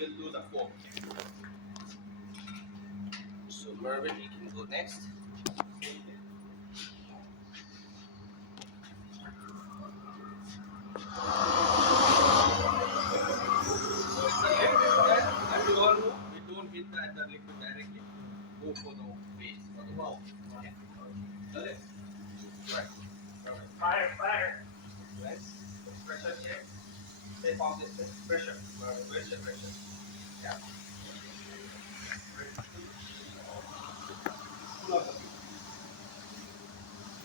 we'll do the foam. So Mervyn, you can go next. And we all know we don't hit the liquid directly. Go for the base, for the wall. Okay. Got it? Right. Fire. Right. Pressure check. Stay on this thing. Pressure. Pressure. Yeah. Pull up the beat.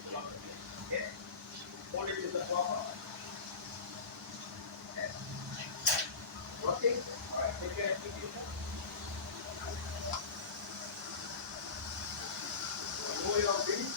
Pull up the beat. Okay. Hold it to the proper. Okay. Working. Alright. Take your execution. Know your beat.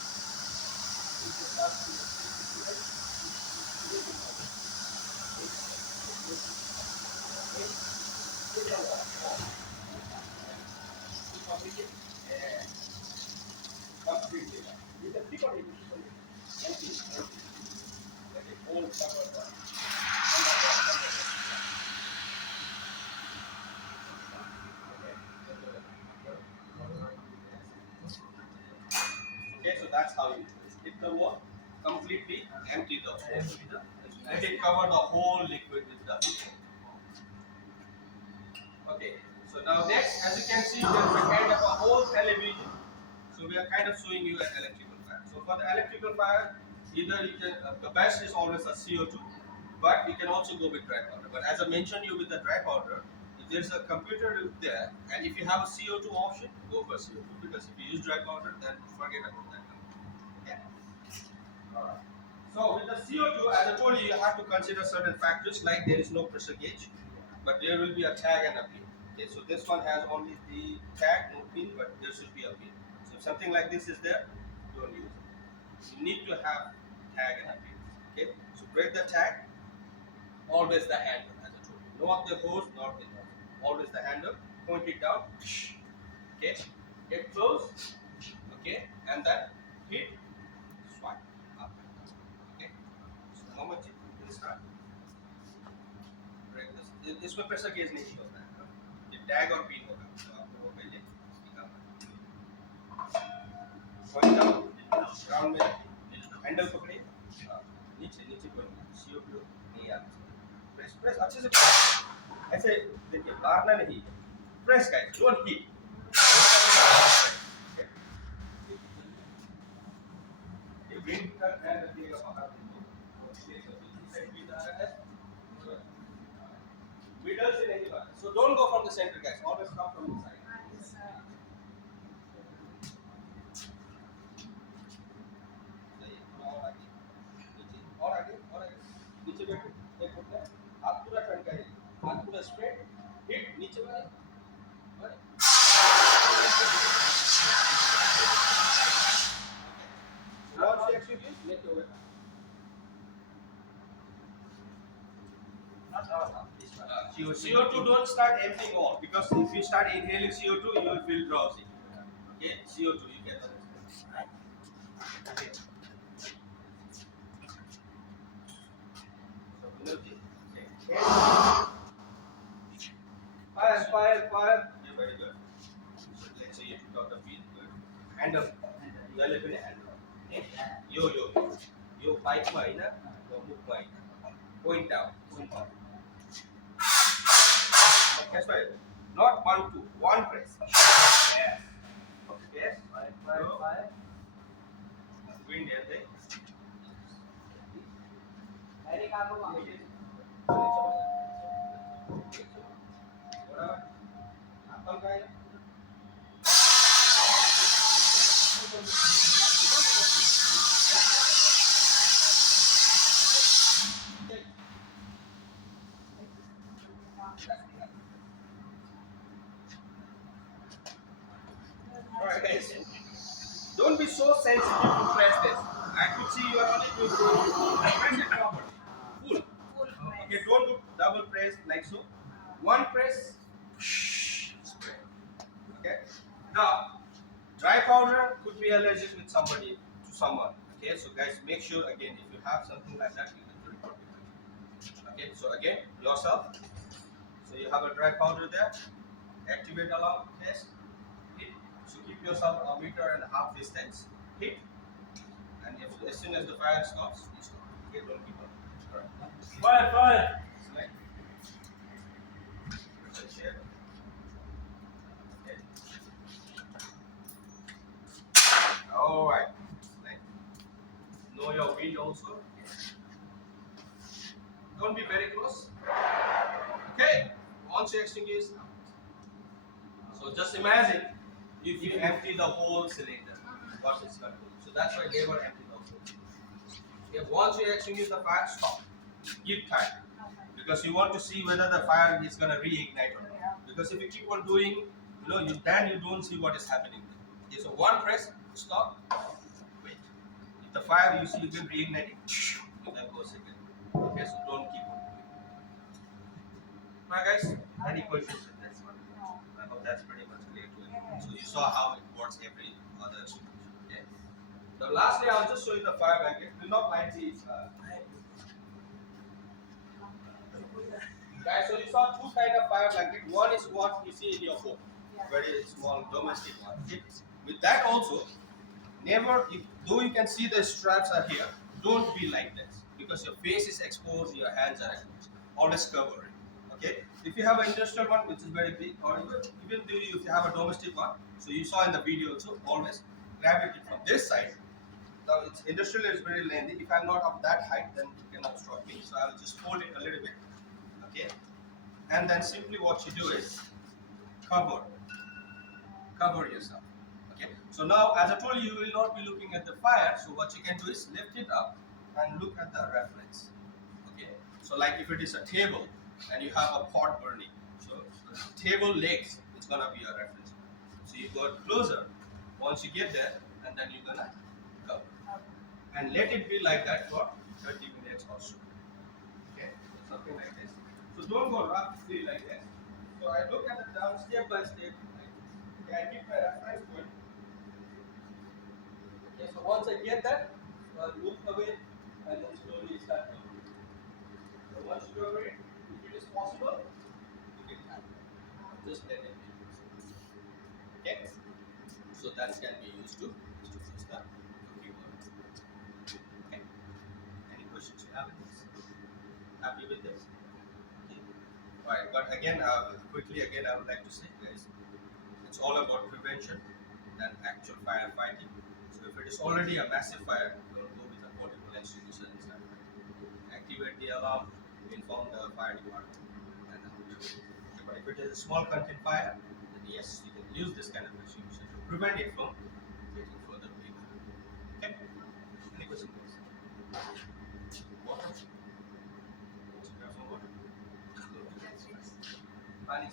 Okay, so that's how you hit the wall, completely empty the wall. Let it cover the whole liquid with the. Okay, so now next, as you can see, there's a kind of a whole television. So we are kind of showing you an electrical fire. So for the electrical fire, either you can, the best is always a CO2, but you can also go with dry powder. But as I mentioned you with the dry powder, if there's a computer there, and if you have a CO2 option, go for CO2, because if you use dry powder, then forget about that. Okay. Alright. So with the CO2, as I told you, you have to consider certain factors like there is no pressure gauge, but there will be a tag and a pin. Okay, so this one has only the tag, no pin, but there should be a pin. So if something like this is there, don't use it. You need to have tag and a pin. Okay, so break the tag, always the handle, as I told you. Not the hose, not the hose. Always the handle, point it down, okay, get close, okay, and then hit, swipe up. Okay, so moment it will start. Break this. इसमें pressure gauge नहीं होता है, ये tag और pin होगा, तो आपको वो पहले निकालना है. Point down, ground में handle पकड़िए, नीचे पकड़िए, CO2 नहीं आता. प्रेस अच्छे से ऐसे देखिए, मारना नहीं, प्रेस का, डोंट हिट. ये विंड का ध्यान रखिएगा बाहर. Middle से नहीं मारना. So don't go from the center, guys. Always come from the side. और आगे नीचे बैठो, एक घुटना, हाथ पूरा टर्न करिए, हाथ पूरा स्ट्रेट, हिट नीचे वाले. Once you actually use, let go. CO2 don't start emptying all, because if you start inhaling CO2, you will feel drowsy. Okay, CO2 you get. Okay. Fire. Yeah, very good. So let's say you took out the feet. Good. Handle. Handle. Yo, fight mine. Move mine. Point down. That's right. Not 1, 2. One press. Yes. Okay. Fire. Wind there. Alright guys, don't be so sensitive to press this. I could see you are only doing press it properly. Full. Okay, don't do double press like so. One press, spray. Okay. Now, dry powder could be allergic with somebody to someone. Okay, so guys, make sure again if you have something like that, you can report it. Okay, so again, yourself. So you have a dry powder there. Activate alarm test. Hit. So keep yourself a meter and a half distance. Hit. And if as soon as the fire stops, you stop. Okay, don't keep on. Correct. Fire, fire. Select. Share. Okay. All right. Select. Know your wind also. Don't be very close. Okay. Once you extinguish. So just imagine if you empty the whole cylinder, what it's going to do. So that's why never empty the whole. If once you extinguish the fire, stop. Keep time. Because you want to see whether the fire is going to reignite or not. Because if you keep on doing, then you don't see what is happening. Okay, so one press, stop, wait. If the fire you see again reigniting, you can go second. Okay, so don't keep on doing. Alright guys, any questions in this one? I hope that's pretty much clear to you. So you saw how it works every other solution. Okay. Now lastly, I'll just show you the fire blanket. Do not mind these. Guys, so you saw two kind of fire blanket. One is what you see in your home, very small domestic one. Okay. With that also, though you can see the straps are here, don't be like this because your face is exposed, your hands are exposed. Always cover it. Okay. If you have an industrial one which is very big, or even if you have a domestic one, so you saw in the video also, always grab it from this side. Now it's industrial is very lengthy. If I'm not of that height, then you cannot stop me. So I will just hold it a little bit. Okay. And then simply what you do is cover yourself. Okay, so now as I told you, you will not be looking at the fire, so what you can do is lift it up and look at the reference. Okay, so like if it is a table and you have a pot burning, so the table legs is gonna be a reference. So you go closer once you get there, and then you're gonna cover and let it be like that for 30 minutes or so. Okay, something like this. So don't go roughly like this. So I look at the down step by step. Okay, I keep my reference point. Okay, so once I get that, I'll move away and then slowly start covering. So once you cover it, if it is possible, you can tap. Just let it be. Okay? So that can be used to fix the cooking oil. Okay? Any questions you have? Happy with this? Okay. Alright, but again, quickly again, I would like to say, guys, it's all about prevention than actual firefighting. So if it is already a massive fire, don't go with a portable extinguisher inside. Activate the alarm, inform the fire department, and but if it is a small content fire, then yes, you can use this kind of extinguisher to prevent it from getting further big. Okay? Any questions? Water? Want to grab some water? Pani,